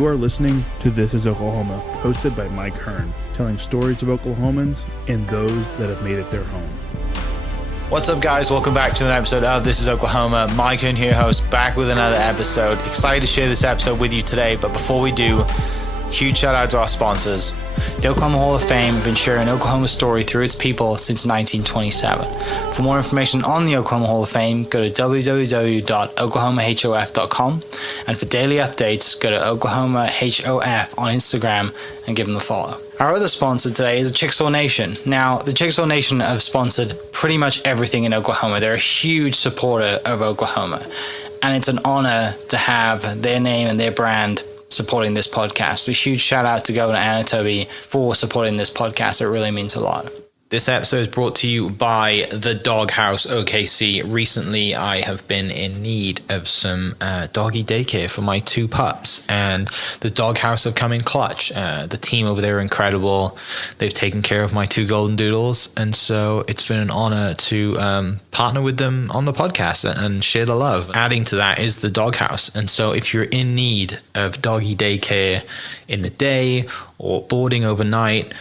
You are listening to This is Oklahoma, hosted by Mike Hearn, telling stories of Oklahomans and those that have made it their home. What's up, guys? Welcome back to another episode of This is Oklahoma. Mike Hearn here, host, back with another episode. Excited to share this episode with you today, but before we do, huge shout out to our sponsors. The Oklahoma Hall of Fame have been sharing Oklahoma's story through its people since 1927. For more information on the Oklahoma Hall of Fame, go to www.oklahomahof.com. And for daily updates, go to oklahomahof on Instagram and give them a follow. Our other sponsor today is Chickasaw Nation. Now, the Chickasaw Nation have sponsored pretty much everything in Oklahoma. They're a huge supporter of Oklahoma. And it's an honor to have their name and their brand supporting this podcast. A huge shout out to Governor Anatobi for supporting this podcast. It really means a lot. This episode is brought to you by the Doghouse OKC. Recently, I have been in need of some doggy daycare for my two pups, and the Doghouse have come in clutch. The team over there are incredible. They've taken care of my two golden doodles, and so it's been an honor to partner with them on the podcast and share the love. Adding to that is the Doghouse, and so if you're in need of doggy daycare in the day or boarding overnight,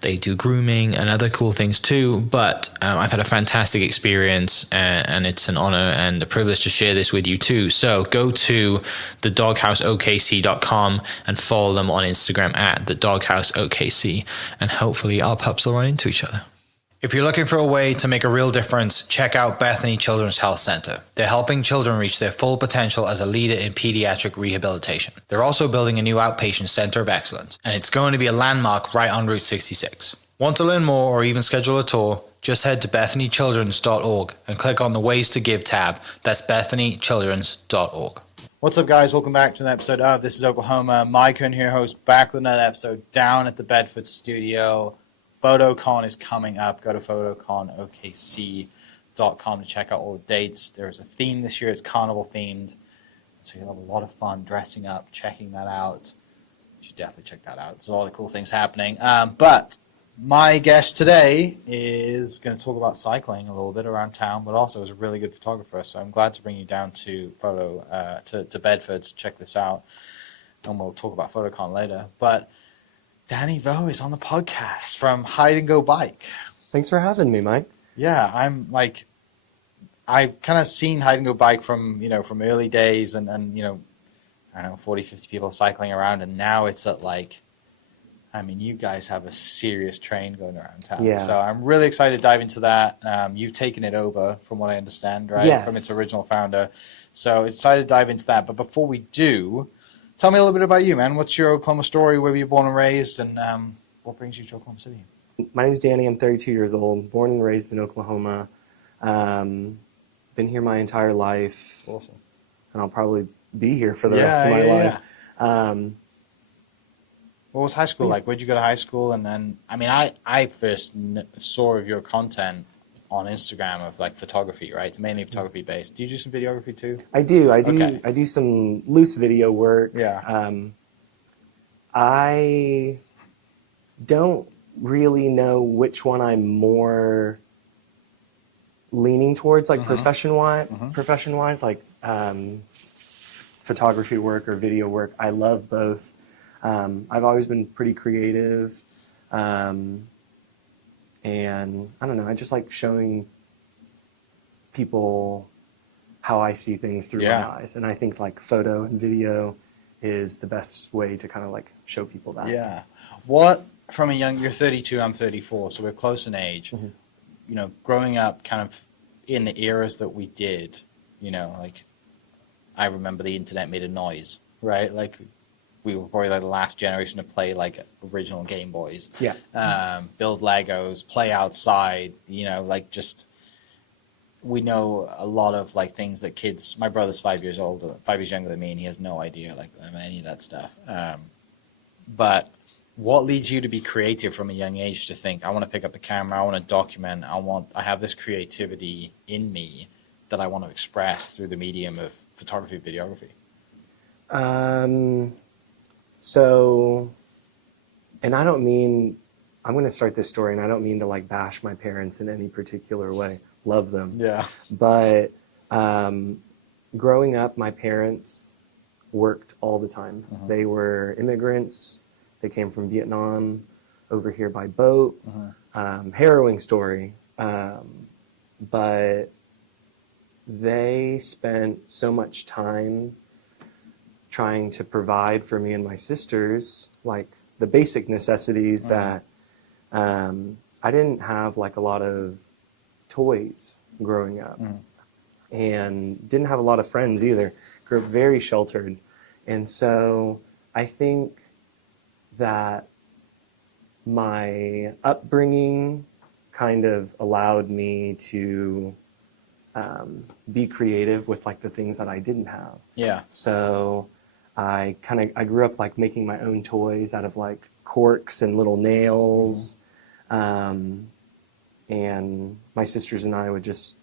they do grooming and other cool things too, but I've had a fantastic experience, and it's an honor and a privilege to share this with you too. So go to thedogHouseOKC.com and follow them on Instagram at thedogHouseOKC, and hopefully our pups will run into each other. If you're looking for a way to make a real difference, check out Bethany Children's Health Center. They're helping children reach their full potential as a leader in pediatric rehabilitation. They're also building a new outpatient center of excellence, and it's going to be a landmark right on Route 66. Want to learn more or even schedule a tour? Just head to bethanychildrens.org and click on the Ways to Give tab. That's bethanychildrens.org. What's up, guys? Welcome back to an episode of This is Oklahoma. Mike Hearn here, host, back with another episode down at the Bedford studio. PhotoCon is coming up. Go to photoconokc.com to check out all the dates. There's a theme this year. It's carnival themed. So you'll have a lot of fun dressing up, checking that out. You should definitely check that out. There's a lot of cool things happening. But my guest today is going to talk about cycling a little bit around town, but also is a really good photographer. So I'm glad to bring you down to to Bedford to check this out. And we'll talk about PhotoCon later. But Danny Vo is on the podcast from Hide and Go Bike. Thanks for having me, Mike. Yeah, I've kind of seen Hide and Go Bike from early days and I don't know, 40, 50 people cycling around, and now it's at you guys have a serious train going around town. Yeah. So I'm really excited to dive into that. You've taken it over, from what I understand, right? Yes. From its original founder. So excited to dive into that. But before we do, tell me a little bit about you, man. What's your Oklahoma story? Where were you born and raised, and what brings you to Oklahoma City? My name's Danny. I'm 32 years old, born and raised in Oklahoma. Been here my entire life. Awesome. And I'll probably be here for the rest of my life. Yeah. What was high school like? Where'd you go to high school? And then, I first saw of your content on Instagram of photography, right? It's mainly photography based. Do you do some videography too? I do. Okay. I do some loose video work. Yeah. I don't really know which one I'm more leaning towards, profession-wise, photography work or video work. I love both. I've always been pretty creative. And I don't know, I just like showing people how I see things through my eyes. And I think photo and video is the best way to kind of show people that. Yeah. What, you're 32, I'm 34, so we're close in age. Mm-hmm. Growing up kind of in the eras that we did, I remember the internet made a noise, right? We were probably the last generation to play original Game Boys. Yeah. Build Legos, play outside, we know a lot of things that kids, my brother's 5 years younger than me, and he has no idea any of that stuff. But what leads you to be creative from a young age to think, I want to pick up the camera, I want to document, I have this creativity in me that I want to express through the medium of photography, videography? So, and I don't mean, I'm going to start this story, and I don't mean to bash my parents in any particular way. Love them. Yeah. But growing up, my parents worked all the time. They were immigrants. They came from Vietnam over here by boat. Harrowing story. But they spent so much time trying to provide for me and my sisters, like the basic necessities that I didn't have like a lot of toys growing up and didn't have a lot of friends either. Grew up very sheltered. And so I think that my upbringing kind of allowed me to be creative with like the things that I didn't have. Yeah. So I grew up like making my own toys out of like corks and little nails. And my sisters and I would just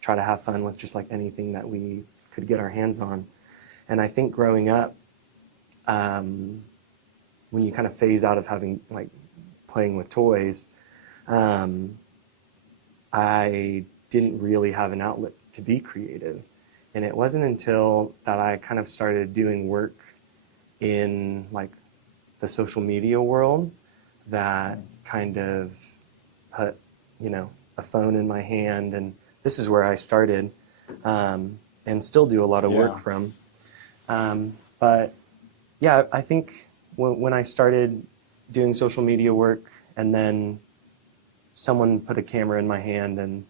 try to have fun with just like anything that we could get our hands on. And I think growing up, when you kind of phase out of having like playing with toys, I didn't really have an outlet to be creative. And it wasn't until that I kind of started doing work in like the social media world that kind of put, you know, a phone in my hand. And this is where I started, and still do a lot of work from. But yeah, I think when I started doing social media work, and then someone put a camera in my hand, and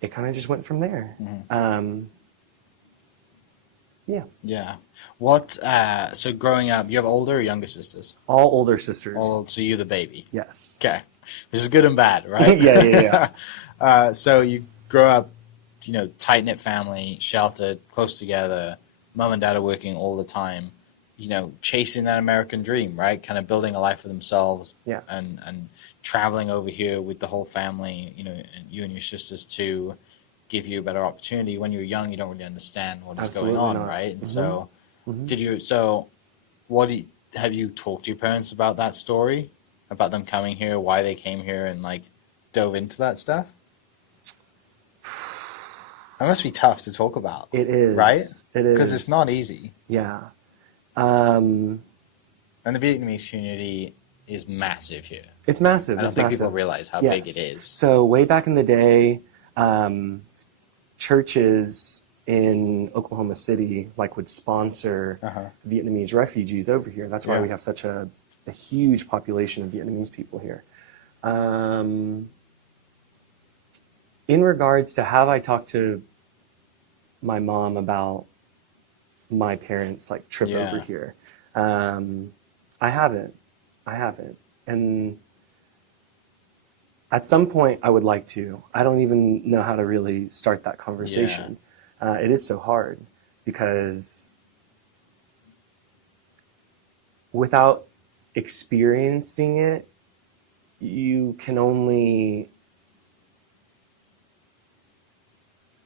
it kind of just went from there. Yeah. Yeah. What, so growing up, you have older or younger sisters? All older sisters. So you're the baby. Yes. Okay. Which is good and bad, right? Yeah. So you grow up, you know, tight-knit family, sheltered, close together, mom and dad are working all the time, you know, chasing that American dream, right? Kind of building a life for themselves. Yeah. And traveling over here with the whole family, you know, and you and your sisters to give you a better opportunity. When you're young, you don't really understand what is going on, right? And so have you talked to your parents about that story? About them coming here, why they came here, and like dove into that stuff? That must be tough to talk about. It is. Right? It is. Because it's not easy. Yeah. And the Vietnamese community is massive here. It's massive. I don't It's think massive. people realize how big it is. So way back in the day, churches in Oklahoma City like would sponsor Vietnamese refugees over here. That's why we have such a huge population of Vietnamese people here. In regards to have I talked to my mom about my parents' like trip over here, I haven't. And at some point I would like to. I don't even know how to really start that conversation. It is so hard because without experiencing it, you can only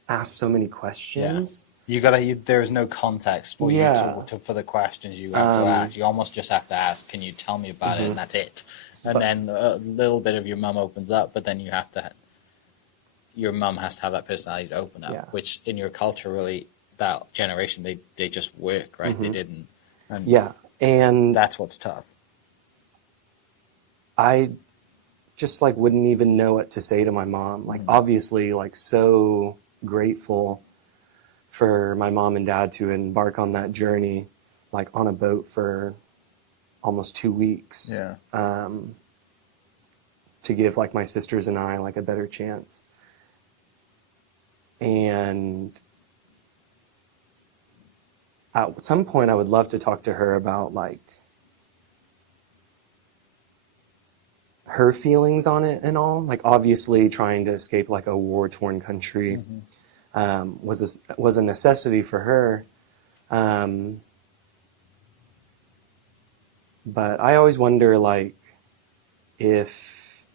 ask so many questions. There's no context for you for the questions you have to ask. You almost just have to ask, can you tell me about it? And that's it. And then a little bit of your mum opens up, but then your mum has to have that personality to open up, which in your culture, really, that generation, they just work, right? They didn't. And and that's what's tough. I just like wouldn't even know what to say to my mom. Like obviously like so grateful for my mom and dad to embark on that journey, like on a boat for almost 2 weeks, to give like my sisters and I like a better chance. And at some point I would love to talk to her about like her feelings on it and all. Like obviously trying to escape like a war-torn country was a necessity for her. But I always wonder like if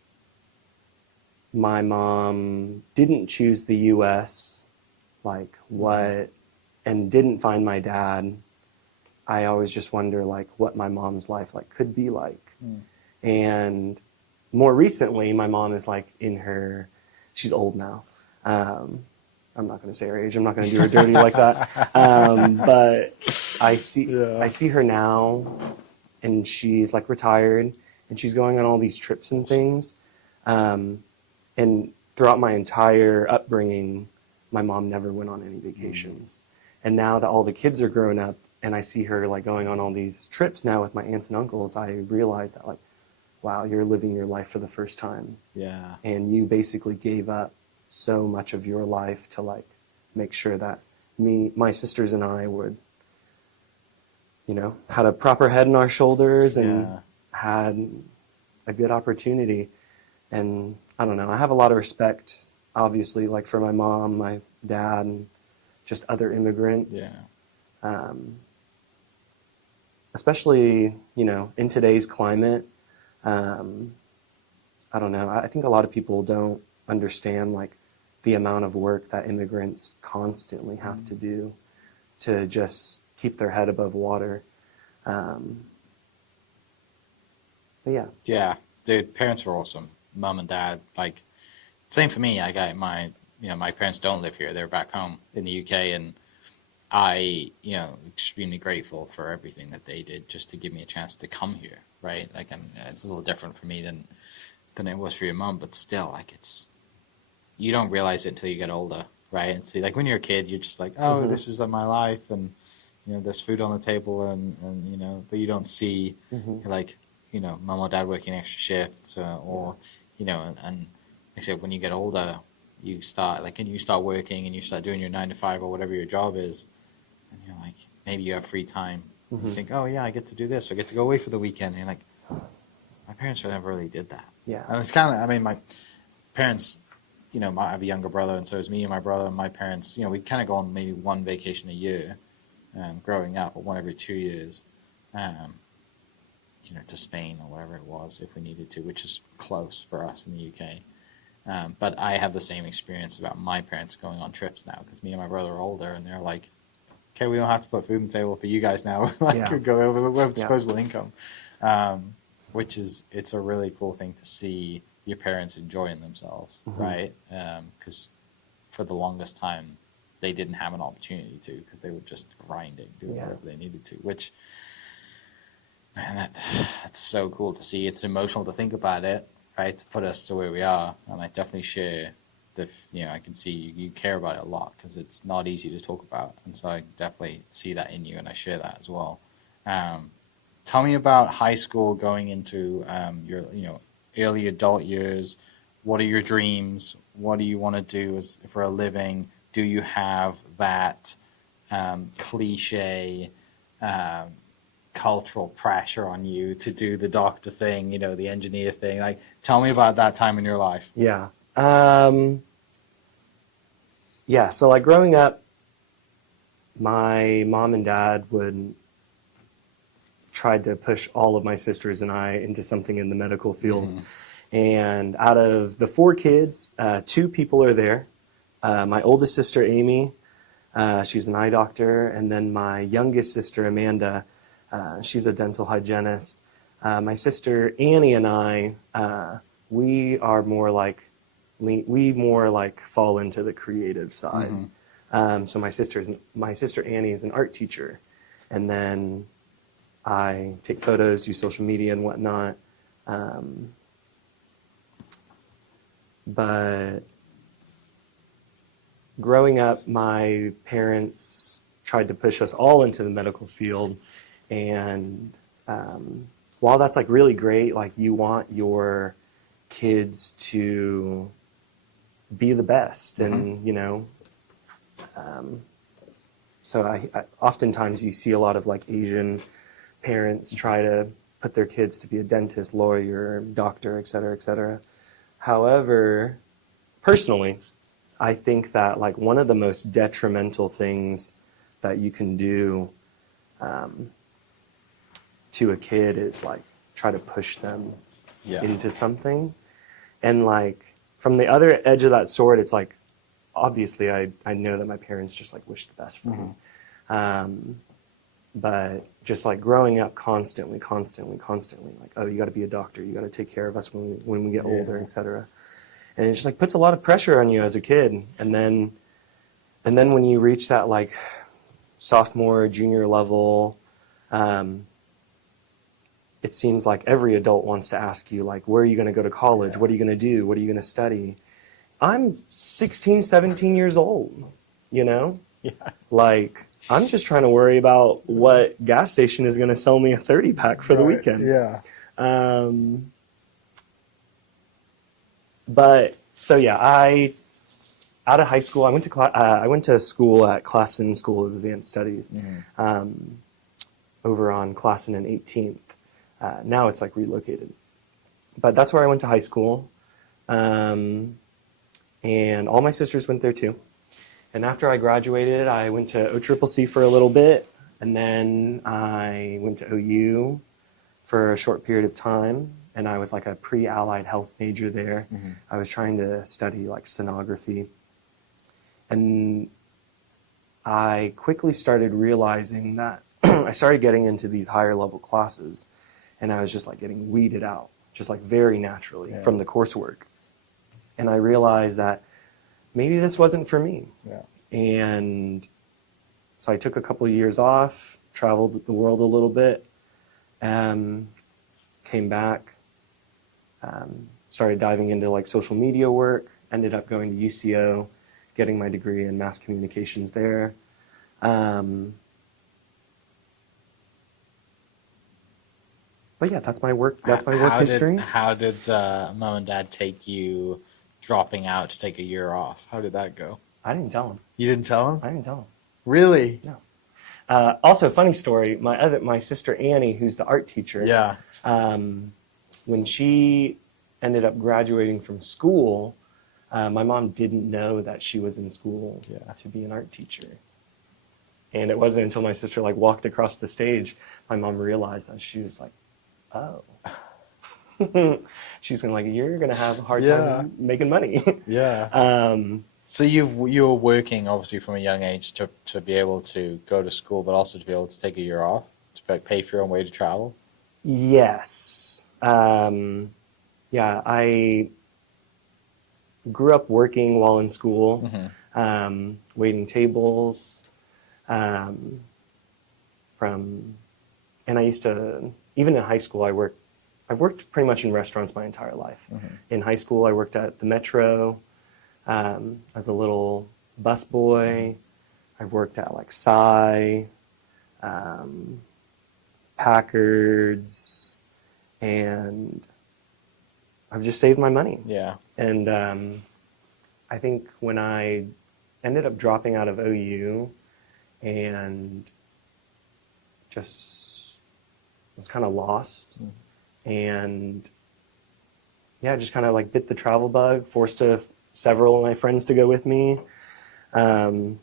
my mom didn't choose the US, like what, and didn't find my dad, I always just wonder like what my mom's life like could be like. And more recently, my mom is like she's old now. I'm not going to say her age. I'm not going to do her dirty like that. But I see her now, and she's like retired, and she's going on all these trips and things. And throughout my entire upbringing, my mom never went on any vacations. And now that all the kids are grown up, and I see her like going on all these trips now with my aunts and uncles, I realize that like, wow, you're living your life for the first time. Yeah. And you basically gave up so much of your life to like make sure that my sisters and I would, had a proper head on our shoulders and had a good opportunity. And I don't know, I have a lot of respect, obviously, like for my mom, my dad, and just other immigrants. Yeah. Especially, in today's climate. I don't know, I think a lot of people don't understand like the amount of work that immigrants constantly have to do to just keep their head above water. But yeah. Yeah, dude, parents are awesome. Mom and dad, like, same for me. I got my parents don't live here. They're back home in the UK, and I, extremely grateful for everything that they did just to give me a chance to come here, right? Like, it's a little different for me than it was for your mom, but still, like, you don't realize it until you get older, right? And see, like, when you're a kid, you're just like, oh, this is my life, and, there's food on the table, and but you don't see, like, mom or dad working extra shifts, or, and like I said, when you get older, you start working, and you start doing your 9 to 5 or whatever your job is, and you're like, maybe you have free time. You think, oh yeah, I get to do this, or I get to go away for the weekend, and you're like, my parents never really did that. Yeah. And it's kind of, my parents, I have a younger brother, and so it's me and my brother, and my parents, we kind of go on maybe one vacation a year, growing up, or one every 2 years, to Spain or wherever it was if we needed to, which is close for us in the UK. But I have the same experience about my parents going on trips now, because me and my brother are older, and they're like, okay, we don't have to put food on the table for you guys now. Go over with disposable income. Which it's a really cool thing to see your parents enjoying themselves, right? Because for the longest time, they didn't have an opportunity to, because they were just grinding, doing whatever they needed to, which, man, that's so cool to see. It's emotional to think about it, right, to put us to where we are. And I definitely share I can see you care about it a lot, because it's not easy to talk about. And so I definitely see that in you, and I share that as well. Tell me about high school, going into your early adult years. What are your dreams? What do you want to do for a living? Do you have that cliche cultural pressure on you to do the doctor thing, the engineer thing? Like, tell me about that time in your life. Yeah. So like growing up, my mom and dad would tried to push all of my sisters and I into something in the medical field. And out of the 4 kids, 2 people are there. My oldest sister, Amy, she's an eye doctor. And then my youngest sister, Amanda, she's a dental hygienist. My sister, Annie, and I, we are more like fall into the creative side. So my sister Annie is an art teacher. And then I take photos, do social media and whatnot. But growing up, my parents tried to push us all into the medical field. And while that's like really great, like you want your kids to be the best, and so I oftentimes you see a lot of like Asian parents try to put their kids to be a dentist, lawyer, doctor, et cetera, et cetera. However, personally, I think that like one of the most detrimental things that you can do to a kid is like try to push them into something. And like from the other edge of that sword, it's like, obviously I know that my parents just like wish the best for me. But just like growing up constantly, like, oh, you got to be a doctor. You got to take care of us when we get older, et cetera. And it just like puts a lot of pressure on you as a kid. And then And then when you reach that like sophomore, junior level, it seems like every adult wants to ask you, like, where are you going to go to college? Yeah. What are you going to do? What are you going to study? I'm 16, 17 years old, you know? Yeah. Like, I'm just trying to worry about what gas station is going to sell me a 30 pack for the Right, weekend. Yeah. But so yeah, out of high school, I went to school at Classen School of Advanced Studies, over on Classen and 18th. Now it's like relocated, but that's where I went to high school, and all my sisters went there too. And after I graduated, I went to OCCC for a little bit, and then I went to OU for a short period of time, and I was like a pre-allied health major there. I was trying to study like sonography. And I quickly started realizing that I started getting into these higher level classes, and I was just like getting weeded out, just like very naturally from the coursework. And I realized that maybe this wasn't for me. Yeah. And so I took a couple of years off, traveled the world a little bit, came back, started diving into like social media work, ended up going to UCO, getting my degree in mass communications there. But yeah, that's my work. That's my work history. How did mom and dad take you dropping out to take a year off? How did that go? I didn't tell him. You didn't tell him? I didn't tell him. Really? No. Also, funny story. My sister Annie, who's the art teacher. Yeah. When she ended up graduating from school, my mom didn't know that she was in school to be an art teacher. And it wasn't until my sister like walked across the stage, my mom realized that. She was like, oh. She's gonna like, you're gonna have a hard time making money. Yeah. So you were working obviously from a young age to be able to go to school, but also to be able to take a year off to pay for your own way to travel. Yes. Yeah, I grew up working while in school, waiting tables, and I used to, even in high school, I've worked pretty much in restaurants my entire life. In high school, I worked at the Metro as a little busboy. I've worked at like Psy, Packard's, and I've just saved my money. Yeah. And I think when I ended up dropping out of OU and just was kind of lost, and yeah, just kind of like bit the travel bug, forced several of my friends to go with me. Went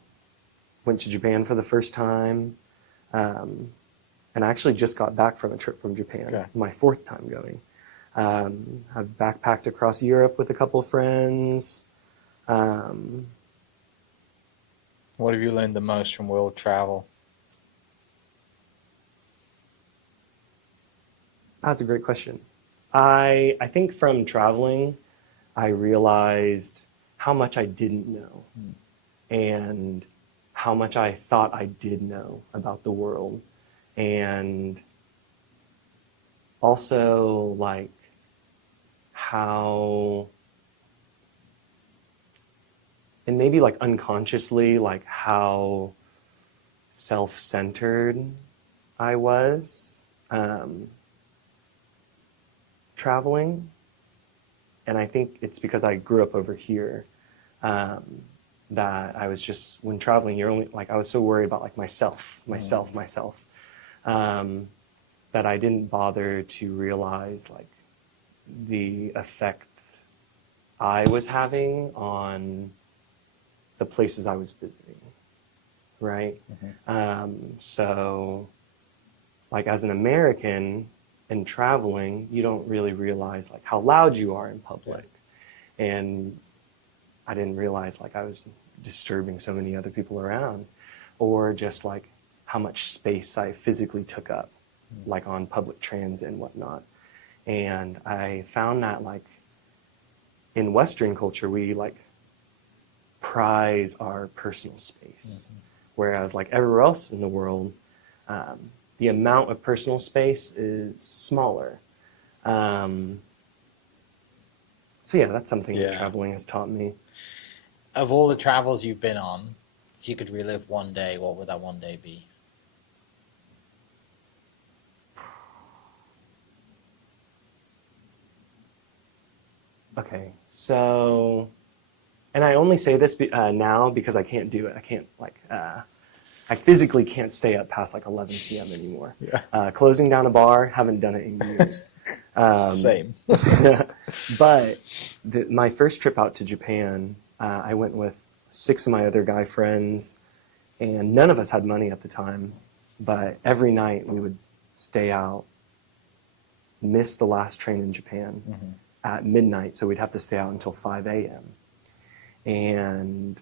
to Japan for the first time. And I actually just got back from a trip from Japan, my fourth time going. I've backpacked across Europe with a couple of friends. What have you learned the most from world travel? That's a great question. I think from traveling, I realized how much I didn't know and how much I thought I did know about the world. And also like how, and maybe like unconsciously, like how self-centered I was traveling. And I think it's because I grew up over here that I was just, when traveling, you're only like, I was so worried about like myself, that I didn't bother to realize like the effect I was having on the places I was visiting, right? So like as an American and traveling, you don't really realize like how loud you are in public. And I didn't realize like I was disturbing so many other people around, or just like how much space I physically took up, like on public transit and whatnot. And I found that like in Western culture, we like prize our personal space. Whereas like everywhere else in the world, the amount of personal space is smaller. So yeah, that's something that Yeah. traveling has taught me. Of all the travels you've been on, if you could relive one day, what would that one day be? Okay, so, and I only say this now because I can't do it. I can't I physically can't stay up past like 11 p.m. anymore. Yeah. Closing down a bar, haven't done it in years. Same. But my first trip out to Japan, I went with 6 of my other guy friends, and none of us had money at the time. But every night we would stay out, miss the last train in Japan at midnight, so we'd have to stay out until 5 a.m. And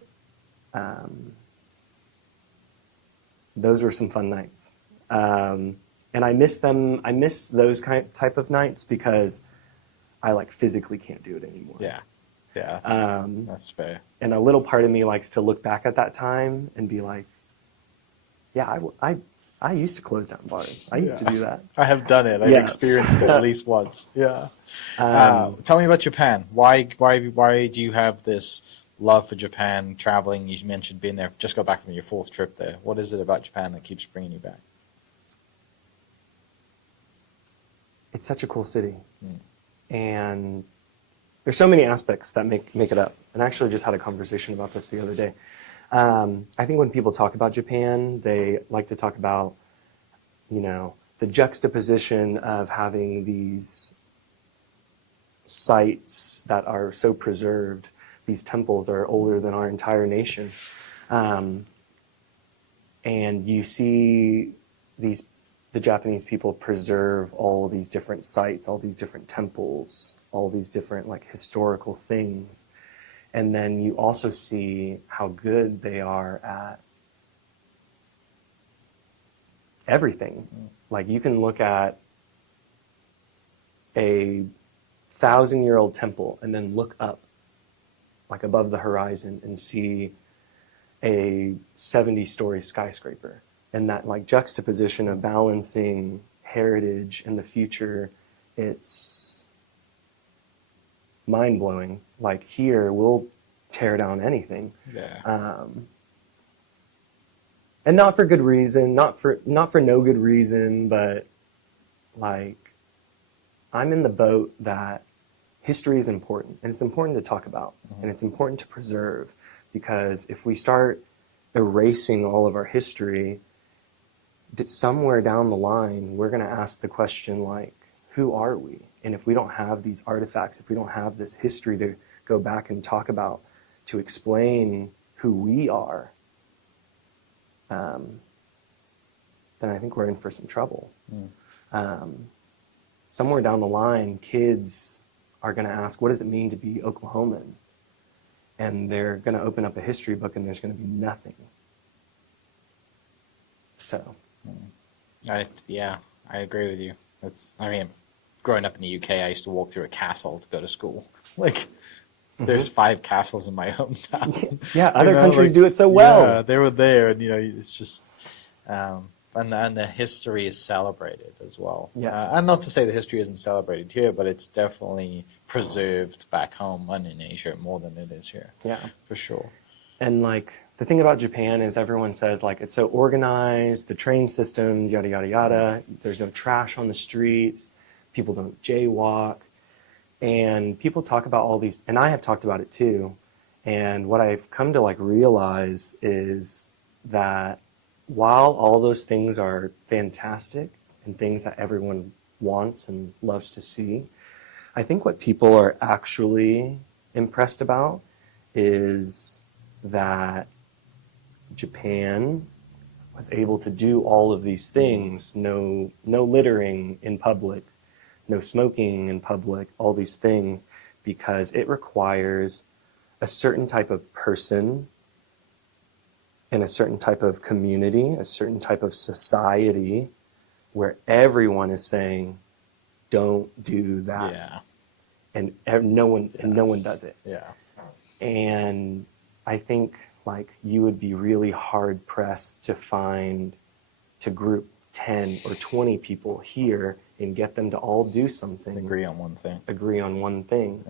those were some fun nights. And I miss them. I miss those type of nights because I like physically can't do it anymore. Yeah. Yeah. That's fair. And a little part of me likes to look back at that time and be like, yeah, I used to close down bars. I used to do that. I have done it. I've Yes. experienced it at least once. Yeah. Tell me about Japan. Why do you have this love for Japan, traveling? You mentioned being there. Just got back from your 4th trip there. What is it about Japan that keeps bringing you back? It's such a cool city. And there's so many aspects that make it up. And I actually just had a conversation about this the other day. I think when people talk about Japan, they like to talk about, the juxtaposition of having these sites that are so preserved. These temples are older than our entire nation. And you see the Japanese people preserve all these different sites, all these different temples, all these different like historical things. And then you also see how good they are at everything. Like you can look at a 1,000-year-old temple and then look up like above the horizon and see a 70-story skyscraper. And that like juxtaposition of balancing heritage and the future, it's mind-blowing. Like here, we'll tear down anything. Yeah. And not for good reason, not for no good reason, but like I'm in the boat that history is important, and it's important to talk about, and it's important to preserve, because if we start erasing all of our history, somewhere down the line, we're going to ask the question like, who are we? And if we don't have these artifacts, if we don't have this history to go back and talk about, to explain who we are, then I think we're in for some trouble. Somewhere down the line, kids are going to ask, what does it mean to be Oklahoman? And they're going to open up a history book and there's going to be nothing. So. I agree with you. Growing up in the UK, I used to walk through a castle to go to school. Like, there's 5 castles in my hometown. Yeah, other countries do it so well. Yeah, they were there, and it's just, and the history is celebrated as well. Yes. And not to say the history isn't celebrated here, but it's definitely preserved back home and in Asia more than it is here. Yeah, for sure. And like the thing about Japan is everyone says like it's so organized, the train systems, yada yada yada. There's no trash on the streets. People don't jaywalk. And people talk about all these, and I have talked about it too. And what I've come to like realize is that while all those things are fantastic and things that everyone wants and loves to see, I think what people are actually impressed about is that Japan was able to do all of these things, no littering in public, no smoking in public, all these things, because it requires a certain type of person in a certain type of community, a certain type of society where everyone is saying, don't do that. Yeah. And no one does it. Yeah. And I think like you would be really hard pressed to group 10 or 20 people here and get them to all do something. Agree on one thing. Agree on one thing.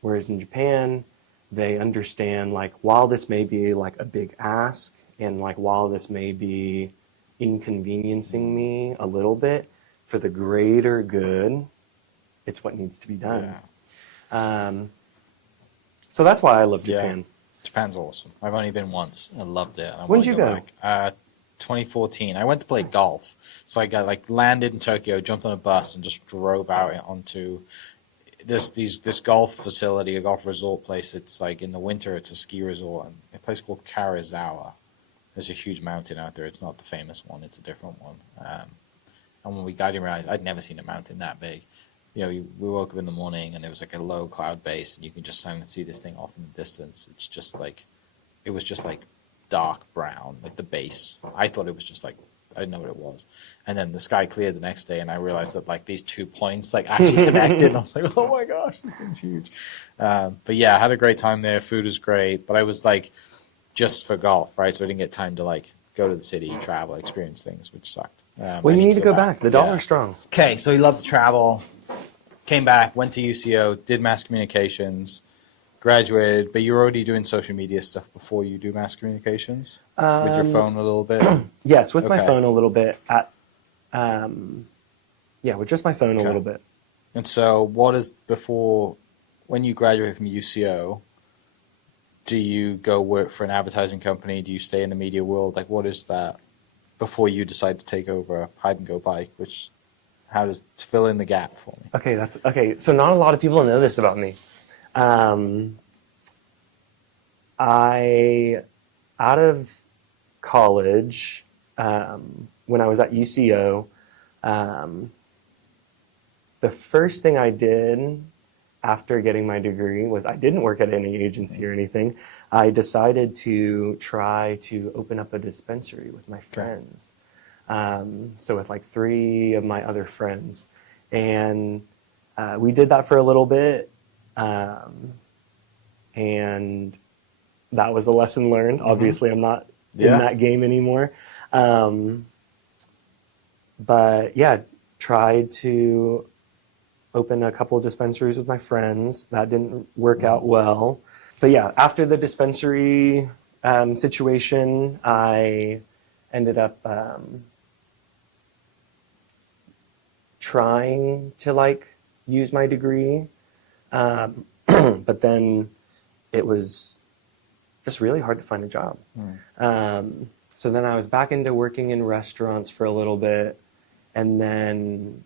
Whereas in Japan, they understand like while this may be like a big ask and like while this may be inconveniencing me a little bit, for the greater good, it's what needs to be done. So that's why I love Japan. Yeah. Japan's awesome. I've only been once. I loved it. When did you go? Back. 2014. I went to play golf. So I got like landed in Tokyo, jumped on a bus, and just drove out onto this golf facility, a golf resort place. It's like in the winter, it's a ski resort, and a place called Karazawa. There's a huge mountain out there. It's not the famous one. It's a different one. And when we got here, I'd never seen a mountain that big. You know, we woke up in the morning and there was like a low cloud base, and you can just kind of see this thing off in the distance. It's just like, it was just like dark brown, like the base. I thought it was just like, I didn't know what it was. And then the sky cleared the next day, and I realized that like these 2 points like actually connected. And I was like, oh my gosh, this thing's huge. But yeah, I had a great time there. Food was great, but I was like just for golf, right? So I didn't get time to like go to the city, travel, experience things, which sucked. Well, you need to go back. The dollar's strong. Okay, so he loved to travel. Came back, went to UCO, did mass communications, graduated, but you're already doing social media stuff before you do mass communications? With your phone a little bit? Yes, with my Okay. phone a little bit. With just my phone a little bit. And so what is when you graduate from UCO, do you go work for an advertising company? Do you stay in the media world? Like, what is that before you decide to take over Hide and Go Bike, how does fill in the gap for me? Okay. So not a lot of people know this about me. Out of college, when I was at UCO, the first thing I did after getting my degree was I didn't work at any agency or anything. I decided to try to open up a dispensary with my friends. So with like 3 of my other friends. And we did that for a little bit. And that was a lesson learned. Obviously, I'm not in that game anymore. But yeah, tried to open a couple of dispensaries with my friends. That didn't work out well. But yeah, after the dispensary situation, I ended up trying to like use my degree. But then it was just really hard to find a job. So then I was back into working in restaurants for a little bit. And then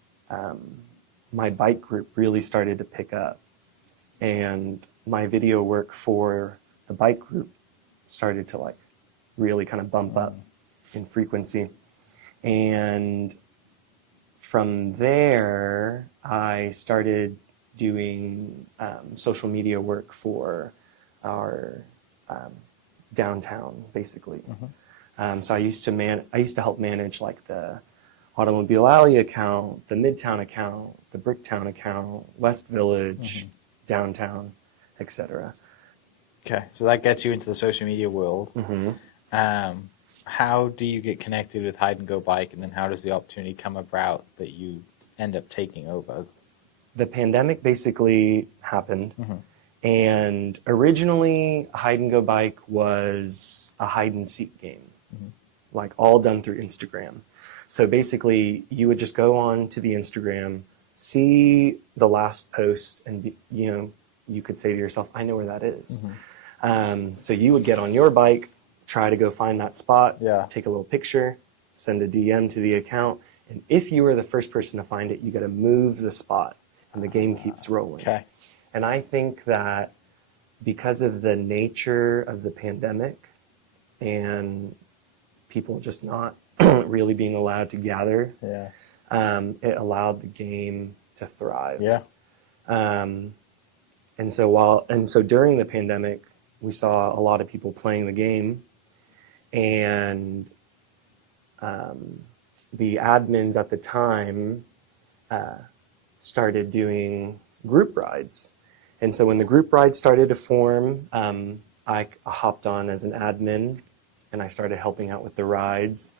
my bike group really started to pick up. And my video work for the bike group started to like really kind of bump up in frequency. And from there, I started doing social media work for our downtown, basically. So I used to help manage like the Automobile Alley account, the Midtown account, the Bricktown account, West Village, downtown, etc. Okay, so that gets you into the social media world. How do you get connected with Hide and Go Bike, and then how does the opportunity come about that you end up taking over? The pandemic basically happened, and originally Hide and Go Bike was a hide and seek game, like all done through Instagram. So basically, you would just go on to the Instagram, see the last post, and you could say to yourself, "I know where that is." So you would get on your bike, try to go find that spot, take a little picture, send a DM to the account, and if you were the first person to find it, you got to move the spot, and the game keeps rolling. Okay. And I think that because of the nature of the pandemic and people just not really being allowed to gather, it allowed the game to thrive. And so during the pandemic, we saw a lot of people playing the game, and the admins at the time started doing group rides. And so when the group ride started to form, I hopped on as an admin, and I started helping out with the rides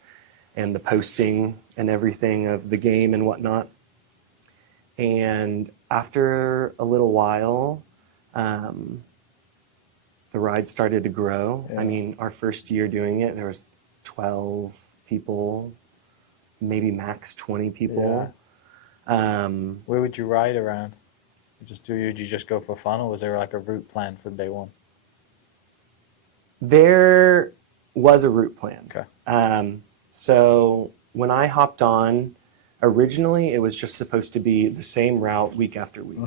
and the posting and everything of the game and whatnot. And after a little while, the ride started to grow. Yeah. I mean, our first year doing it, there was 12 people, maybe max 20 people. Where would you ride around? Did you just go for fun, or was there like a route plan from day one? There was a route plan. Okay. So when I hopped on, originally it was just supposed to be the same route week after week.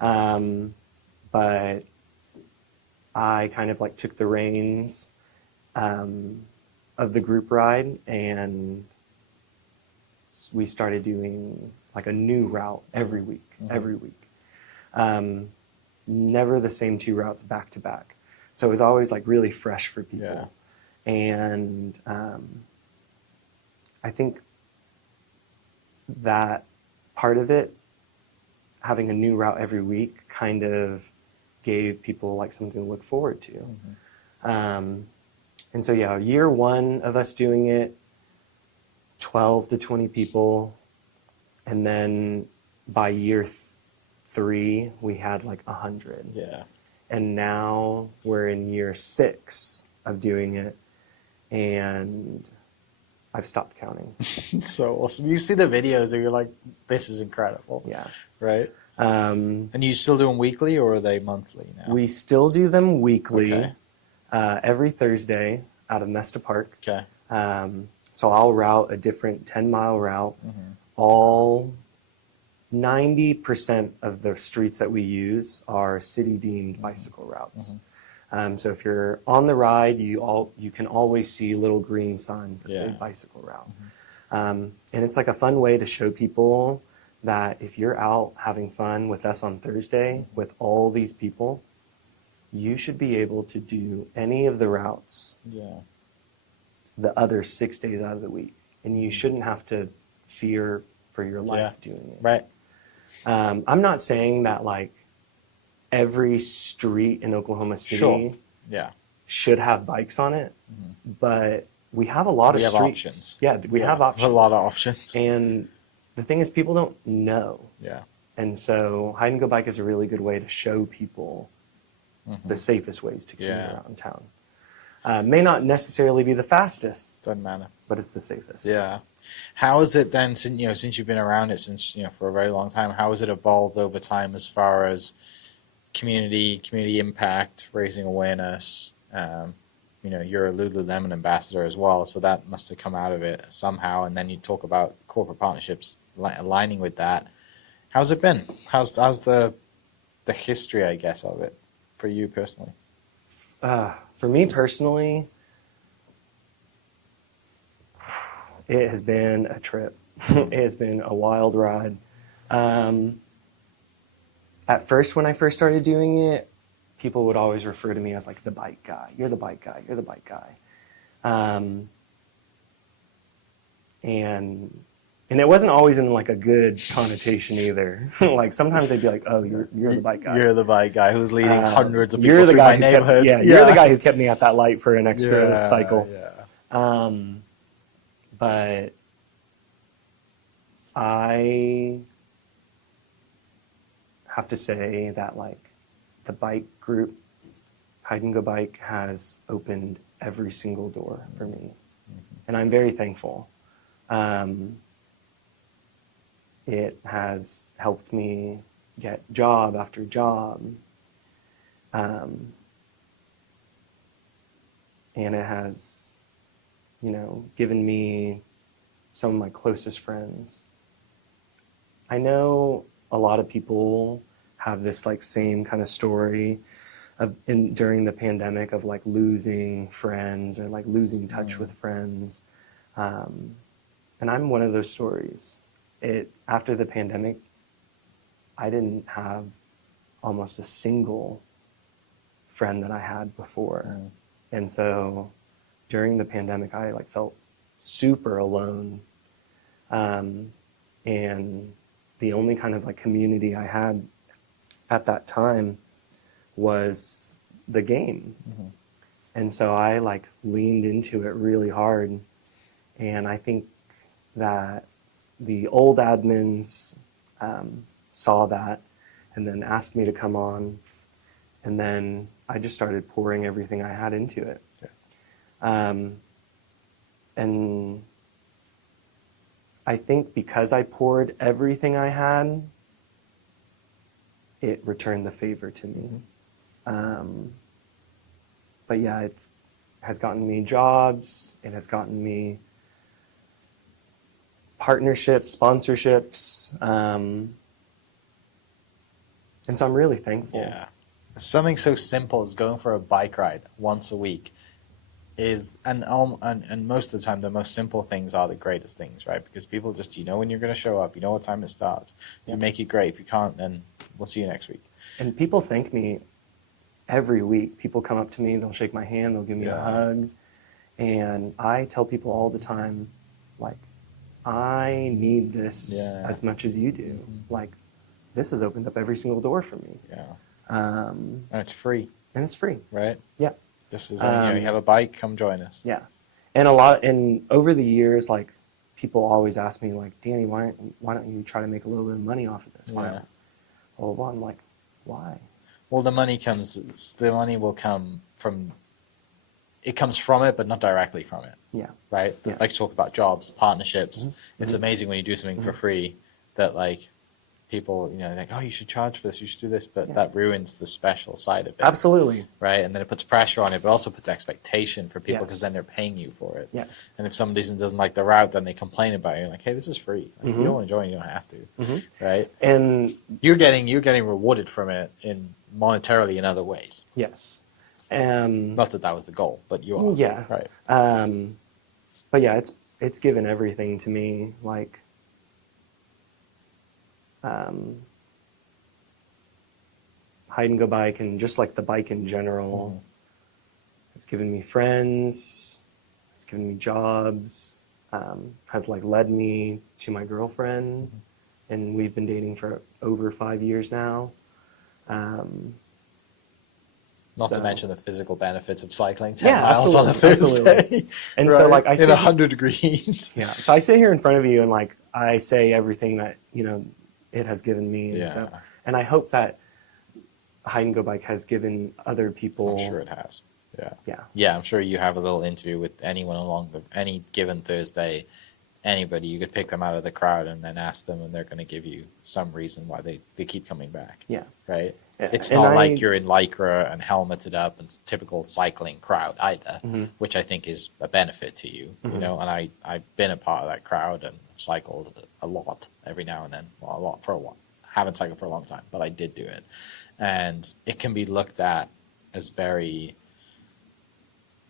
Mm-hmm. But I kind of like took the reins of the group ride, and we started doing like a new route every week, never the same two routes back to back. So it was always like really fresh for people. Yeah. And I think that part of it, having a new route every week, kind of gave people like something to look forward to. Mm-hmm. And so, yeah, year one of us doing it, 12 to 20 people. And then by year 3, we had like 100. Yeah. And now we're in year 6 of doing it, and I've stopped counting. It's so awesome. You see the videos and you're like, this is incredible. Yeah. Right? And you still do them weekly, or are they monthly now? We still do them weekly, Okay. Every Thursday out of Mesta Park. Okay. So I'll route a different 10-mile route. Mm-hmm. All 90% of the streets that we use are city-deemed bicycle routes. So if you're on the ride, you can always see little green signs that say bicycle route. And it's like a fun way to show people that if you're out having fun with us on Thursday with all these people, you should be able to do any of the routes Yeah. the other 6 days out of the week. And you shouldn't have to fear for your life doing it. Right. I'm not saying that like every street in Oklahoma City Sure. Yeah. should have bikes on it, but we have a lot of We have streets. options. Yeah, we have options. A lot of options. And the thing is, people don't know. Yeah. And so Hide and Go Bike is a really good way to show people the safest ways to commute Yeah. around town. May not necessarily be the fastest, Doesn't matter. but it's the safest. Yeah. How is it then, since you've been around it for a very long time, how has it evolved over time as far as community impact, raising awareness? You're a Lululemon ambassador as well, so that must have come out of it somehow. And then you talk about corporate partnerships aligning with that. How's it been? How's the history, I guess, of it for you personally? For me personally, it has been a trip. It has been a wild ride. At first, when I first started doing it, people would always refer to me as like the bike guy. You're the bike guy. You're the bike guy. And it wasn't always in like a good connotation either. Like sometimes they'd be like, "Oh, you're the bike guy. You're the bike guy who's leading hundreds of people You're the through guy my who kept, neighborhood." you're the guy who kept me at that light for an extra cycle." Yeah. But I have to say that like the bike group, Hide and Go Bike, has opened every single door for me, and I'm very thankful. It has helped me get job after job, and it has, given me some of my closest friends. I know a lot of people have this like same kind of story during the pandemic of like losing friends or like losing touch with friends. And I'm one of those stories. After the pandemic, I didn't have almost a single friend that I had before. And so during the pandemic, I like felt super alone. And the only kind of like community I had at that time was the game. And so I like leaned into it really hard. And I think that the old admins saw that and then asked me to come on. And then I just started pouring everything I had into it. And I think because I poured everything I had, it returned the favor to me. But yeah, it has gotten me jobs. It has gotten me partnerships, sponsorships. And so I'm really thankful. Yeah. Something so simple as going for a bike ride once a week is, and most of the time, the most simple things are the greatest things, right? Because people just, you know when you're going to show up, you know what time it starts. If you make it great. If you can't, then we'll see you next week. And people thank me every week. People come up to me, they'll shake my hand, they'll give me a hug. And I tell people all the time, like, I need this as much as you do. Like, this has opened up every single door for me. And it's free. And it's free. Right? Yeah. Just as you have a bike, come join us. Yeah. And over the years, like, people always ask me, like, Danny, why don't you try to make a little bit of money off of this? Why not? Well, I'm like, why? Well, the money will come from, it comes from it, but not directly from it. Yeah. Right? Yeah. Like to talk about jobs, partnerships. It's amazing when you do something for free that, like, people, think, oh, you should charge for this, you should do this, but that ruins the special side of it. Absolutely. Right? And then it puts pressure on it, but also puts expectation for people because Yes. then they're paying you for it. Yes. And if somebody doesn't like the route, then they complain about it. You're like, hey, this is free. Like, if you don't want to join, you don't have to. Right? And You're getting rewarded from it monetarily in other ways. yes. Not that was the goal, but you are. Yeah. Right. But yeah, it's given everything to me. Like, Hide and Go Bike and just like the bike in general. It's given me friends. It's given me jobs. Has like led me to my girlfriend, and we've been dating for over 5 years now. Not So- to mention the physical benefits of cycling 10 Yeah, miles on a absolutely, Thursday. absolutely. And so, like, I in sit- 100 degrees. Yeah. So I sit here in front of you and like I say everything that it has given me, and so and I hope that Hide and Go Bike has given other people. I'm sure it has. Yeah. Yeah. Yeah, I'm sure you have a little interview with anyone any given Thursday. Anybody, you could pick them out of the crowd and then ask them, and they're going to give you some reason why they keep coming back. Yeah. Right? It's And not I- like you're in Lycra and helmeted up and typical cycling crowd either, which I think is a benefit to you, And I've been a part of that crowd and cycled a lot every now and then. Well, a lot for a while. Haven't cycled for a long time, but I did do it. And it can be looked at as very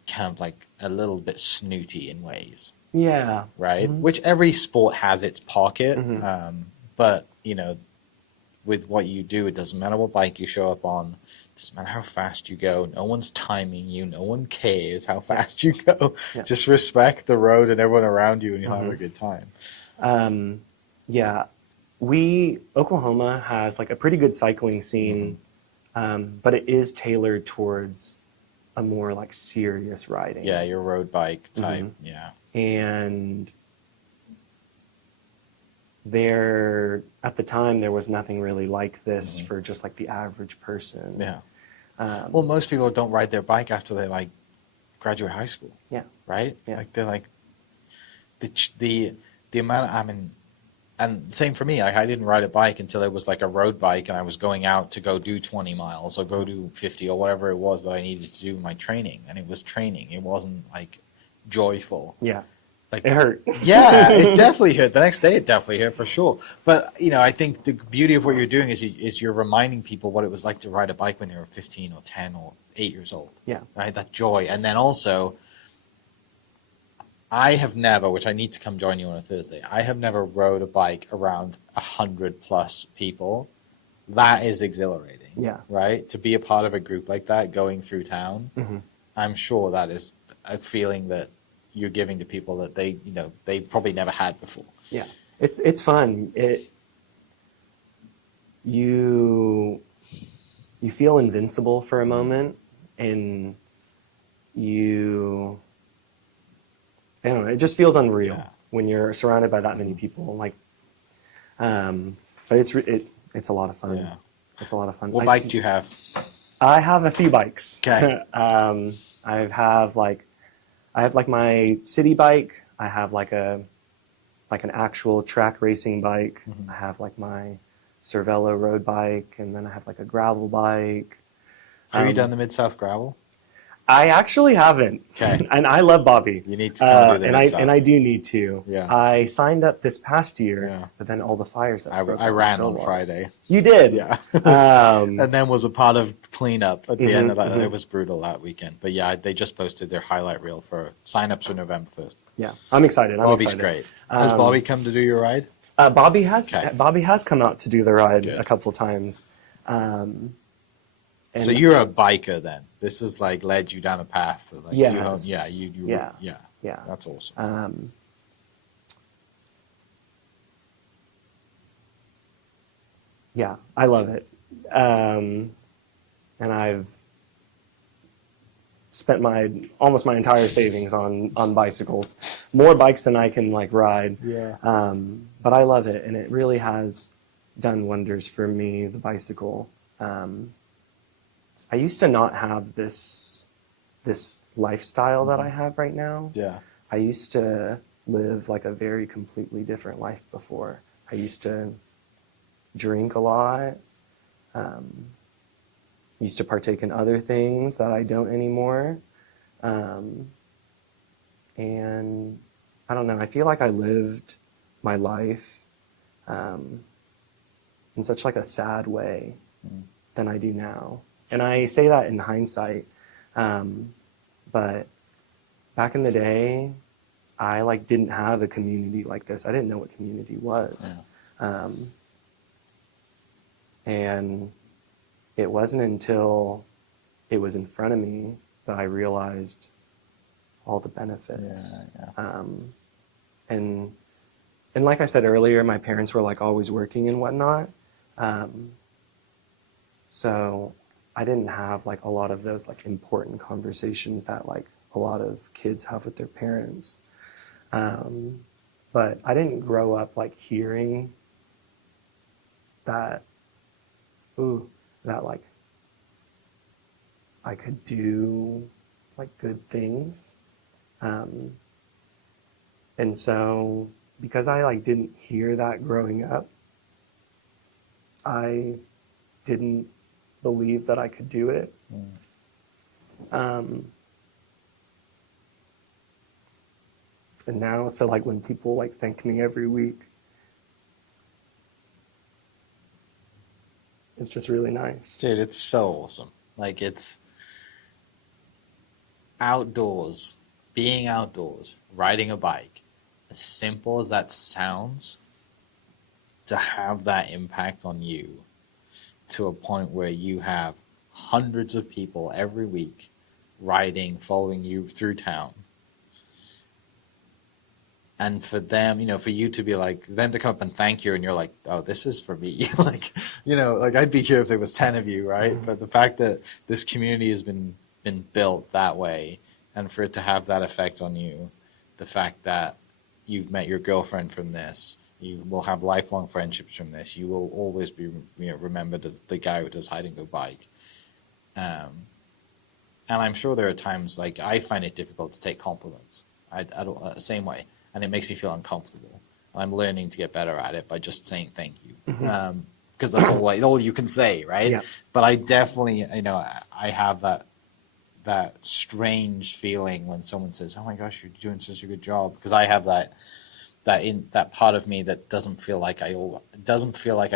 kind of like a little bit snooty in ways. Yeah. Right? Which every sport has its pocket. But, with what you do, it doesn't matter what bike you show up on, it doesn't matter how fast you go, no one's timing you, no one cares how fast you go. Yeah. Just respect the road and everyone around you and you'll have a good time. Yeah. Oklahoma has like a pretty good cycling scene, but it is tailored towards a more like serious riding. Yeah, your road bike type. Yeah. And at the time, there was nothing really like this for just like the average person. Yeah. Well, most people don't ride their bike after they like graduate high school. Yeah. Right? Yeah. Like they're like the amount and same for me. I didn't ride a bike until it was like a road bike and I was going out to go do 20 miles or go do 50 or whatever it was that I needed to do my training. And it was training. It wasn't like joyful. Yeah. Like It hurt. Yeah, it definitely hurt. The next day, it definitely hurt for sure. But I think the beauty of what you're doing is you're reminding people what it was like to ride a bike when they were 15 or 10 or 8 years old. Yeah. Right, that joy, and then also, I have never, which I need to come join you on a Thursday. I have never rode a bike around 100+ people. That is exhilarating. Yeah. Right, to be a part of a group like that going through town. I'm sure that is a feeling that you're giving to people that they probably never had before. Yeah. It's fun. you feel invincible for a moment, and I don't know, it just feels unreal Yeah. when you're surrounded by that many people. Like, but it's a lot of fun. Yeah. It's a lot of fun. What bike do you have? I have a few bikes. Okay. I have like my city bike. I have like an actual track racing bike. Mhm. I have like my Cervelo road bike, and then I have like a gravel bike. Have you done the Mid-South gravel? I actually haven't. Okay. And I love Bobby. You need to come do the and Mid-South. I do need to. Yeah. I signed up this past year, Yeah. but then all the fires that broke I out in ran on Stillwater. Friday. You did. Yeah. Um, And then was a part of cleanup at the end of that. mhm. It was brutal that weekend. But yeah, they just posted their highlight reel for sign-ups for November 1st. yeah, I'm excited. I'm Bobby's excited. great. Has Um, Bobby come to do your ride? Bobby has Okay. come out to do the ride Good. a couple of times. And So you're a biker then. This has like led you down a path. That, like, Yes. yeah. yeah. That's awesome. Yeah, I love it. And I've spent almost my entire savings on bicycles, more bikes than I can like ride. Yeah. But I love it, and it really has done wonders for me, the bicycle. I used to not have this lifestyle that I have right now. Yeah. I used to live like a very completely different life before. I used to drink a lot. Used to partake in other things that I don't anymore. And I don't know, I feel like I lived my life in such like a sad way than I do now. And I say that in hindsight. But back in the day, I like didn't have a community like this. I didn't know what community was. Yeah. And it wasn't until it was in front of me that I realized all the benefits. Yeah. And like I said earlier, my parents were like always working and whatnot. So I didn't have like a lot of those like important conversations that like a lot of kids have with their parents. But I didn't grow up like hearing that, that like I could do like good things. And so because I like didn't hear that growing up, I didn't believe that I could do it. And now, so like when people like thank me every week, it's just really nice. Dude, it's so awesome. Like, it's outdoors, being outdoors, riding a bike, as simple as that sounds, to have that impact on you to a point where you have hundreds of people every week riding, following you through town. And for them, for you to be like, them to come up and thank you, and you're like, oh, this is for me. Like, like I'd be here if there was 10 of you, right? But the fact that this community has been built that way, and for it to have that effect on you, the fact that you've met your girlfriend from this, you will have lifelong friendships from this, you will always be remembered as the guy who does hide and go bike. And I'm sure there are times, like, I find it difficult to take compliments. I don't, same way. And it makes me feel uncomfortable. And I'm learning to get better at it by just saying thank you. Because that's all you can say, right? Yeah. But I definitely, I have that strange feeling when someone says, oh my gosh, you're doing such a good job. Because I have that part of me that doesn't feel like I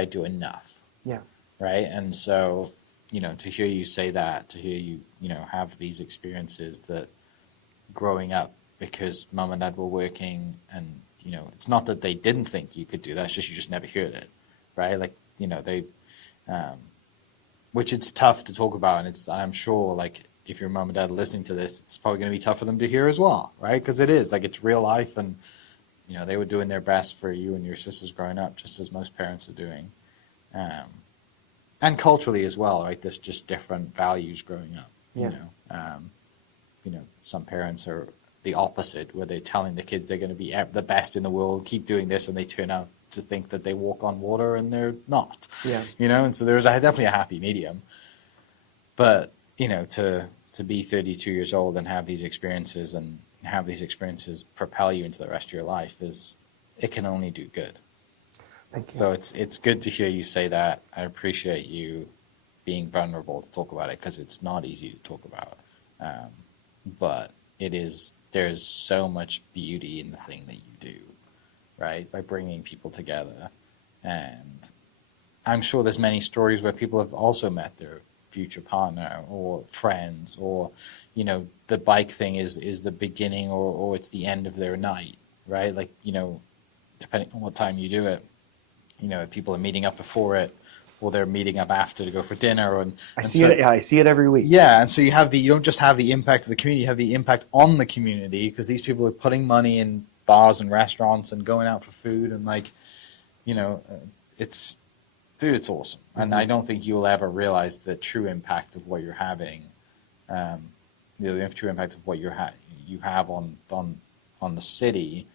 do enough. Yeah. Right? And so, to hear you say that, to hear you, have these experiences that growing up, because mum and dad were working, and it's not that they didn't think you could do that, it's just you just never heard it, right? Like, they which it's tough to talk about, and I'm sure, like, if your mum and dad are listening to this, it's probably going to be tough for them to hear as well, right? Because it is, like, it's real life, and they were doing their best for you and your sisters growing up, just as most parents are doing. and culturally as well, right? There's just different values growing up. Yeah. You know, some parents are the opposite, where they're telling the kids they're going to be the best in the world, keep doing this, and they turn out to think that they walk on water and they're not. Yeah. You know, and so there's definitely a happy medium. But, you know, to be 32 years old and have these experiences propel you into the rest of your life it can only do good. Thank you. So it's good to hear you say that. I appreciate you being vulnerable to talk about it, because it's not easy to talk about. But there's so much beauty in the thing that you do, right? By bringing people together. And I'm sure there's many stories where people have also met their future partner or friends, or, you know, the bike thing is the beginning or it's the end of their night, right? Like, you know, depending on what time you do it, you know, people are meeting up before it, or they're meeting up after to go for dinner. I see it every week. Yeah, and so you don't just have the impact of the community, you have the impact on the community, because these people are putting money in bars and restaurants and going out for food, and, like, you know, it's awesome. And I don't think you'll ever realize the true impact of what you're having, the true impact of what you have on the city,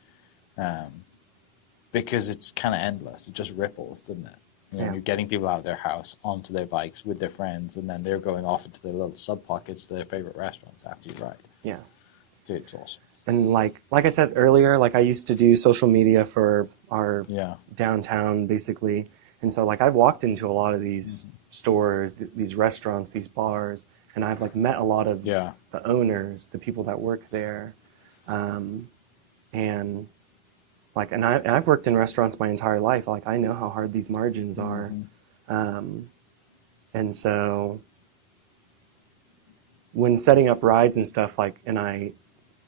because it's kind of endless. It just ripples, doesn't it? You know, Yeah. You're getting people out of their house onto their bikes with their friends, and then they're going off into their little sub pockets to their favorite restaurants after you ride. Yeah. Dude, it's awesome. And like I said earlier, like I used to do social media for our Yeah. downtown, basically. And so like I've walked into a lot of these stores, these restaurants, these bars, and I've like met a lot of Yeah. the owners, the people that work there. And like, and I've worked in restaurants my entire life. Like I know how hard these margins are. And so when setting up rides and stuff, like, and I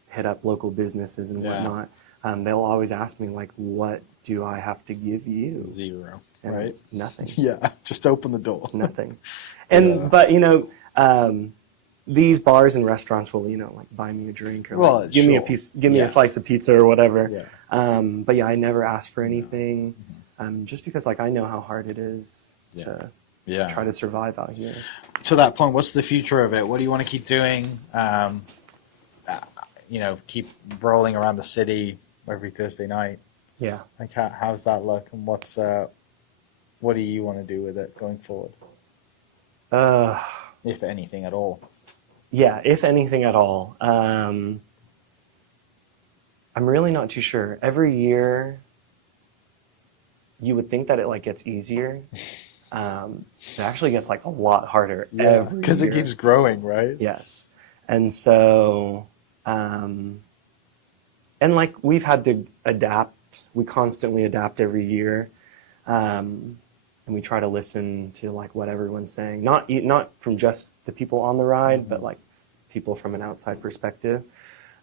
hit up local businesses and Yeah. whatnot, they'll always ask me like, what do I have to give you? 0, And right? it's nothing. Yeah, just open the door. Nothing. And, Yeah. but you know, these bars and restaurants will, you know, like buy me a drink or Well, like, give me a sure. piece, give me Yeah. a slice of pizza or whatever. Yeah. But yeah, I never ask for anything, just because like I know how hard it is Yeah. to Yeah. try to survive out here. To that point, what's the future of it? What do you want to keep doing? You know, keep rolling around the city every Thursday night. Yeah. Like, how's that look? And what do you want to do with it going forward, if anything at all? Yeah, if anything at all. I'm really not too sure. Every year, you would think that it like gets easier. It actually gets like a lot harder every because it year. keeps growing, right? Yes. And so, and like we've had to adapt. We constantly adapt every year. And we try to listen to like what everyone's saying. Not from just the people on the ride, but like people from an outside perspective.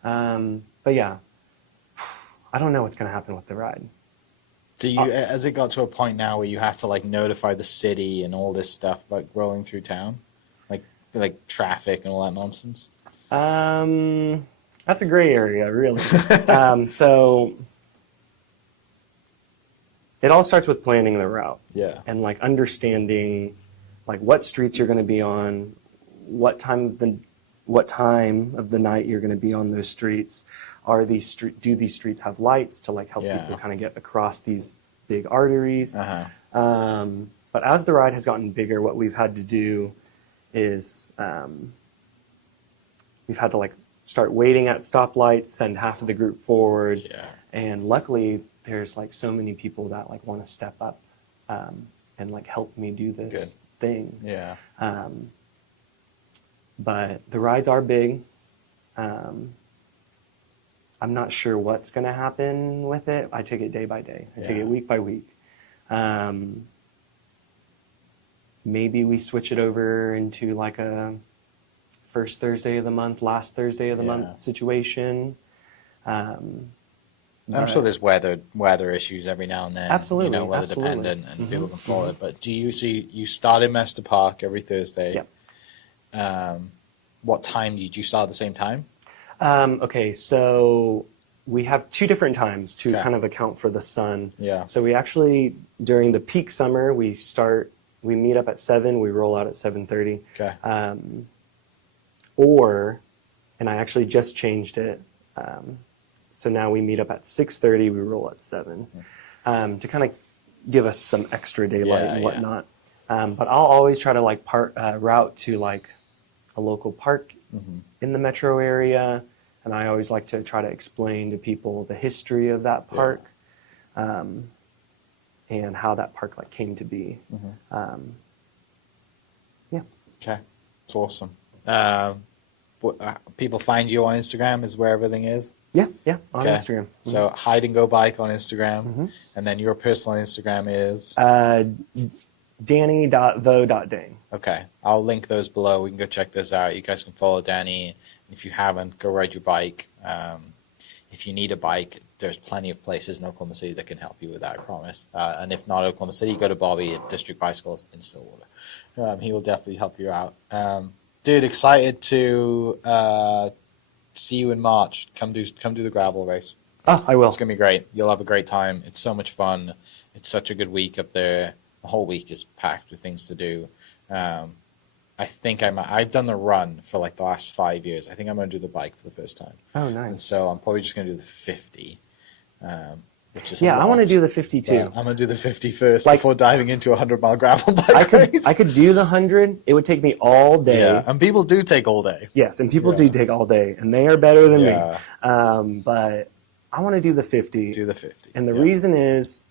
But yeah, I don't know what's going to happen with the ride. Do you, has it got to a point now where you have to like notify the city and all this stuff about rolling through town, like traffic and all that nonsense? That's a gray area, really. So it all starts with planning the route. Yeah. And like understanding like what streets you're going to be on, what time of the night you're going to be on those streets. Do these streets have lights to like help people kind of get across these big arteries? But as the ride has gotten bigger, what we've had to do is we've had to like start waiting at stoplights, send half of the group forward, and luckily there's like so many people that like want to step up and like help me do this thing. Yeah. But the rides are big. I'm not sure what's going to happen with it. I take it day by day. I take it week by week. Maybe we switch it over into like a first Thursday of the month, last Thursday of the month situation. I'm sure there's weather issues every now and then. Absolutely, You know, weather absolutely. dependent, and people can follow it. But you start in Mester Park every Thursday? Yep. What time did you start at the same time? Okay, so we have two different times to Okay. kind of account for the sun. Yeah. So we actually, during the peak summer, we start we meet up at 7, we roll out at 7:30. Okay. And I actually just changed it. So now we meet up at 6:30, we roll at 7, to kind of give us some extra daylight Yeah, and yeah. whatnot. But I'll always try to like route to like a local park in the metro area, and I always like to try to explain to people the history of that park, and how that park like came to be. Okay. It's awesome. People find you on Instagram is where everything is. Yeah, on Okay. Instagram. So Hide and Go Bike on Instagram, and then your personal Instagram is Danny.vo.dang. okay. I'll link those below. We can go check those out. You guys can follow Danny. If you haven't, go ride your bike. If you need a bike, there's plenty of places in Oklahoma City that can help you with that, I promise. And if not Oklahoma City, go to Bobby at District Bicycles in Stillwater. He will definitely help you out. Dude, excited to see you in March. Come do the gravel race. Oh, I will. It's gonna be great. You'll have a great time. It's so much fun. It's such a good week up there. The whole week is packed with things to do. I think I've done the run for like the last 5 years. I think I'm gonna do the bike for the first time. Oh, And nice. so I'm probably just gonna do the 50. Which is Yeah, I want to do the But 52. I'm gonna do the 50 first Like- before diving into a 100-mile gravel bike race. I could do the 100. It would take me all day. Yeah, and people do take all day. Yes, and people do Yeah. take all day, and they are better than Yeah. me. But I want to do the 50. Do the 50. And the Yeah. reason is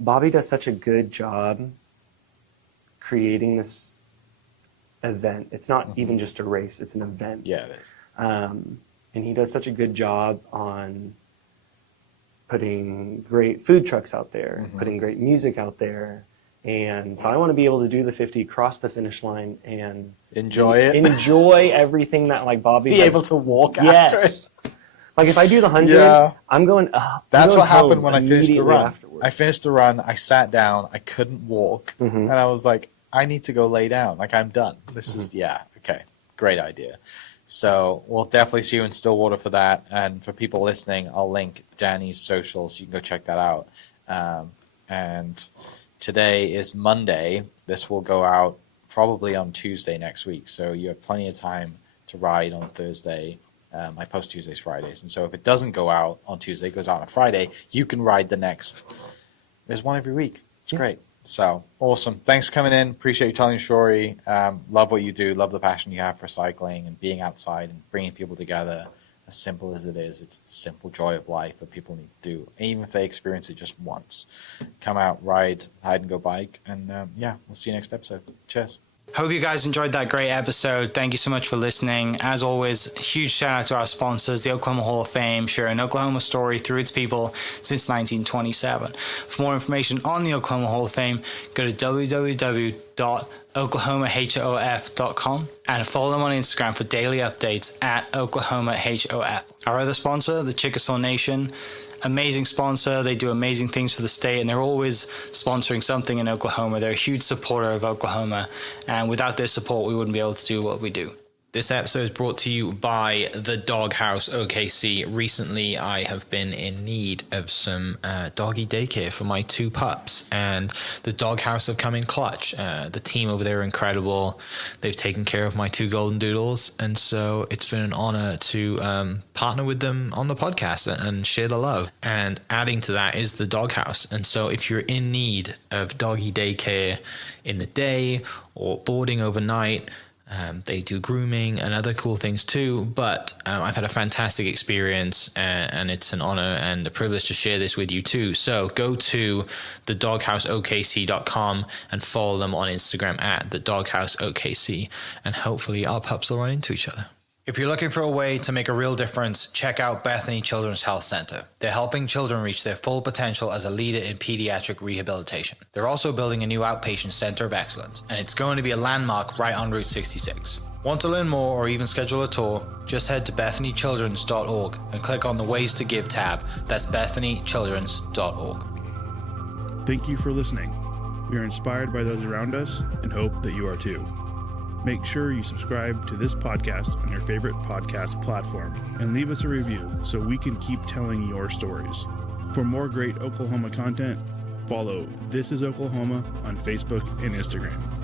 Bobby does such a good job creating this event. It's not even just a race, it's an event. Yeah, it is. And he does such a good job on putting great food trucks out there, putting great music out there. And so I want to be able to do the 50, cross the finish line, and Enjoy it. enjoy everything that like Bobby Be has. able to walk after it. Yes. Like if I do the 100, Yeah. I'm going. That's I'm what going home happened when I finished the immediately run. afterwards. I finished the run. I sat down. I couldn't walk, and I was like, I need to go lay down. Like I'm done. This is okay. Great idea. So we'll definitely see you in Stillwater for that. And for people listening, I'll link Danny's socials. You can go check that out. And today is Monday. This will go out probably on Tuesday next week. So you have plenty of time to ride on Thursday. I post Tuesdays, Fridays. And so if it doesn't go out on Tuesday, it goes out on Friday, you can ride the next. There's one every week. It's great. So awesome. Thanks for coming in. Appreciate you telling your story. Love what you do. Love the passion you have for cycling and being outside and bringing people together. As simple as it is, it's the simple joy of life that people need to do, even if they experience it just once. Come out, ride, hide and go bike. And we'll see you next episode. Cheers. Hope you guys enjoyed that great episode. Thank you so much for listening. As always, huge shout out to our sponsors, the Oklahoma Hall of Fame, sharing Oklahoma story through its people since 1927. For more information on the Oklahoma Hall of Fame, go to www.oklahomahof.com and follow them on Instagram for daily updates at OklahomaHOF. Our other sponsor, the Chickasaw Nation, amazing sponsor. They do amazing things for the state, and they're always sponsoring something in Oklahoma. They're a huge supporter of Oklahoma, and without their support, we wouldn't be able to do what we do. This episode is brought to you by the Doghouse OKC. Recently, I have been in need of some doggy daycare for my 2 pups, and the Doghouse have come in clutch. The team over there are incredible. They've taken care of my 2 golden doodles, and so it's been an honor to partner with them on the podcast and share the love. And adding to that is the Doghouse. And so if you're in need of doggy daycare in the day or boarding overnight, they do grooming and other cool things too, but I've had a fantastic experience, and it's an honor and a privilege to share this with you too. So go to thedogHouseOKC.com and follow them on Instagram at thedogHouseOKC, and hopefully our pups will run into each other. If you're looking for a way to make a real difference, check out Bethany Children's Health Center. They're helping children reach their full potential as a leader in pediatric rehabilitation. They're also building a new outpatient center of excellence, and it's going to be a landmark right on Route 66. Want to learn more or even schedule a tour? Just head to bethanychildrens.org and click on the Ways to Give tab. That's bethanychildrens.org. Thank you for listening. We are inspired by those around us and hope that you are too. Make sure you subscribe to this podcast on your favorite podcast platform and leave us a review so we can keep telling your stories. For more great Oklahoma content, follow This Is Oklahoma on Facebook and Instagram.